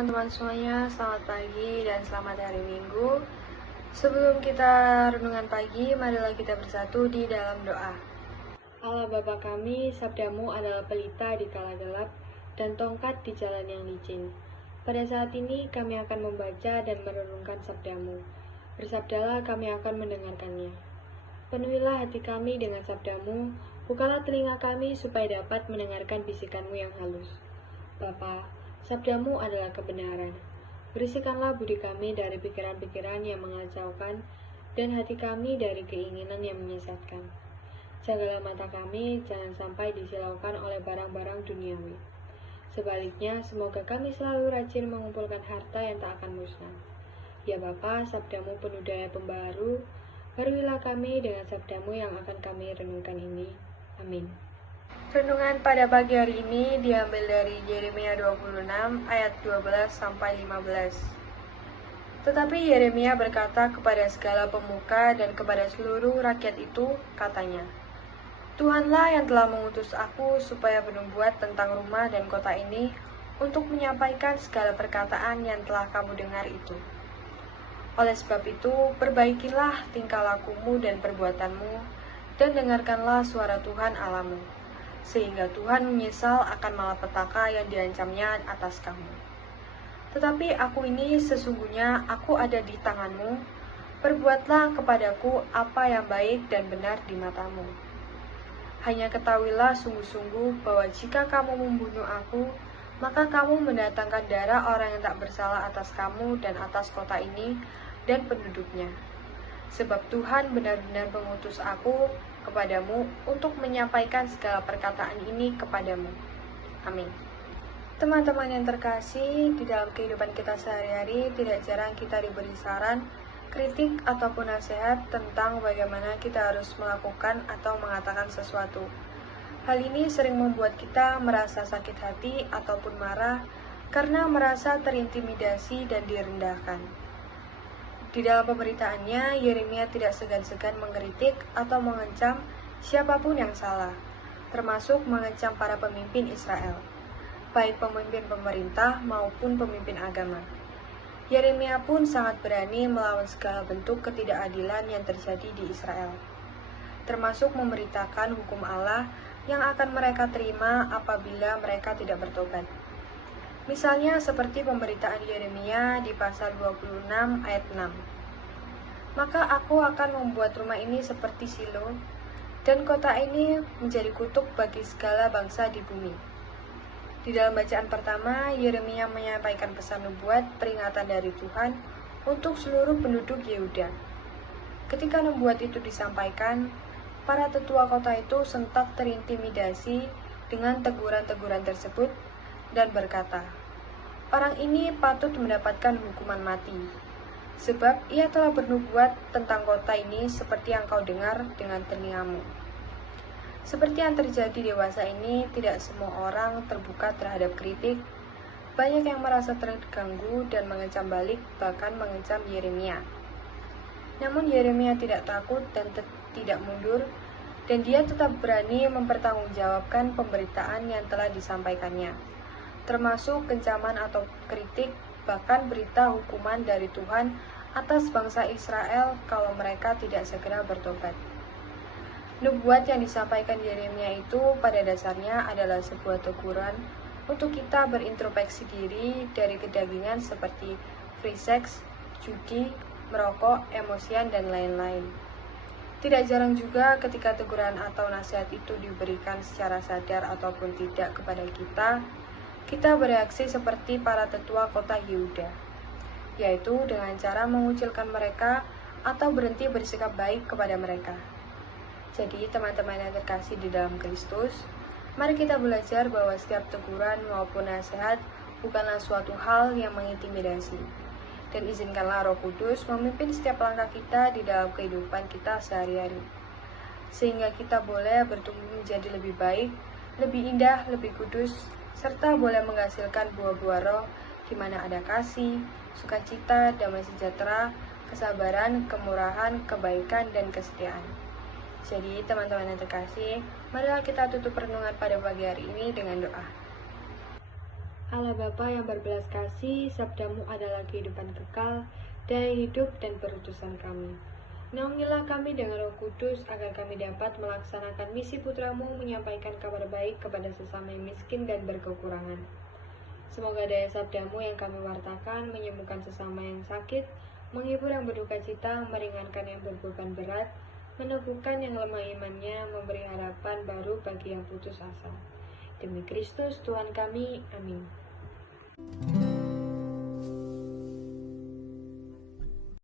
teman-teman semuanya, selamat pagi dan selamat hari Minggu. Sebelum kita renungan pagi, marilah kita bersatu di dalam doa. Allah Bapa kami, sabdamu adalah pelita di kala gelap dan tongkat di jalan yang licin. Pada saat ini kami akan membaca dan merenungkan sabdamu. Bersabdalah, kami akan mendengarkannya. Penuhilah hati kami dengan sabdamu, bukalah telinga kami supaya dapat mendengarkan bisikanmu yang halus. Bapa, sabdamu adalah kebenaran. Bersihkanlah budi kami dari pikiran-pikiran yang mengacaukan dan hati kami dari keinginan yang menyesatkan. Jagalah mata kami, jangan sampai disilaukan oleh barang-barang duniawi. Sebaliknya, semoga kami selalu rajin mengumpulkan harta yang tak akan musnah. Ya Bapa, sabdamu penuh daya pembaharu, baruilah kami dengan sabdamu yang akan kami renungkan ini. Amin. Renungan pada pagi hari ini diambil dari Yeremia 26 ayat 12 sampai 15. Tetapi Yeremia berkata kepada segala pemuka dan kepada seluruh rakyat itu, katanya, Tuhanlah yang telah mengutus aku supaya bernubuat tentang rumah dan kota ini untuk menyampaikan segala perkataan yang telah kamu dengar itu. Oleh sebab itu, perbaikilah tingkah lakumu dan perbuatanmu, dan dengarkanlah suara Tuhan Allahmu, sehingga Tuhan menyesal akan malapetaka yang diancamnya atas kamu. Tetapi aku ini sesungguhnya aku ada di tanganmu, perbuatlah kepadaku apa yang baik dan benar di matamu. Hanya ketahuilah sungguh-sungguh bahwa jika kamu membunuh aku, maka kamu mendatangkan darah orang yang tak bersalah atas kamu dan atas kota ini dan penduduknya. Sebab Tuhan benar-benar mengutus aku kepadamu untuk menyampaikan segala perkataan ini kepadamu. Amin. Teman-teman yang terkasih, di dalam kehidupan kita sehari-hari tidak jarang kita diberi saran, kritik ataupun nasihat tentang bagaimana kita harus melakukan atau mengatakan sesuatu. Hal ini sering membuat kita merasa sakit hati ataupun marah karena merasa terintimidasi dan direndahkan. Di dalam pemberitaannya, Yeremia tidak segan-segan mengkritik atau mengancam siapapun yang salah, termasuk mengancam para pemimpin Israel, baik pemimpin pemerintah maupun pemimpin agama. Yeremia pun sangat berani melawan segala bentuk ketidakadilan yang terjadi di Israel, termasuk memberitakan hukum Allah yang akan mereka terima apabila mereka tidak bertobat. Misalnya seperti pemberitaan Yeremia di pasal 26 ayat 6. Maka aku akan membuat rumah ini seperti Silo, dan kota ini menjadi kutuk bagi segala bangsa di bumi. Di dalam bacaan pertama, Yeremia menyampaikan pesan nubuat peringatan dari Tuhan untuk seluruh penduduk Yehuda. Ketika nubuat itu disampaikan, para tetua kota itu sentak terintimidasi dengan teguran-teguran tersebut dan berkata, orang ini patut mendapatkan hukuman mati, sebab ia telah bernubuat tentang kota ini seperti yang kau dengar dengan telingamu. Seperti yang terjadi dewasa ini, tidak semua orang terbuka terhadap kritik. Banyak yang merasa terganggu dan mengancam balik, bahkan mengancam Yeremia. Namun Yeremia tidak takut dan tidak mundur, dan dia tetap berani mempertanggungjawabkan pemberitaan yang telah disampaikannya, termasuk kencaman atau kritik, bahkan berita hukuman dari Tuhan atas bangsa Israel kalau mereka tidak segera bertobat. Nubuat yang disampaikan Yeremia itu pada dasarnya adalah sebuah teguran untuk kita berintrospeksi diri dari kedagingan seperti free sex, judi, merokok, emosian, dan lain-lain. Tidak jarang juga ketika teguran atau nasihat itu diberikan secara sadar ataupun tidak kepada kita bereaksi seperti para tetua kota Yehuda, yaitu dengan cara mengucilkan mereka atau berhenti bersikap baik kepada mereka. Jadi teman-teman yang terkasih di dalam Kristus, mari kita belajar bahwa setiap teguran maupun nasihat bukanlah suatu hal yang mengintimidasi, dan izinkanlah Roh Kudus memimpin setiap langkah kita di dalam kehidupan kita sehari-hari, sehingga kita boleh bertumbuh menjadi lebih baik, lebih indah, lebih kudus, serta boleh menghasilkan buah-buah roh di mana ada kasih, sukacita, damai sejahtera, kesabaran, kemurahan, kebaikan, dan kesetiaan. Jadi teman-teman yang terkasih, marilah kita tutup renungan pada pagi hari ini dengan doa. Allah Bapa yang berbelas kasih, sabdamu adalah kehidupan kekal, daya hidup dan perutusan kami. Naungilah kami dengan Roh Kudus agar kami dapat melaksanakan misi putramu menyampaikan kabar baik kepada sesama yang miskin dan berkekurangan. Semoga daya sabdamu yang kami wartakan menyembuhkan sesama yang sakit, menghibur yang berduka cita, meringankan yang berbeban berat, meneguhkan yang lemah imannya, memberi harapan baru bagi yang putus asa. Demi Kristus Tuhan kami, amin.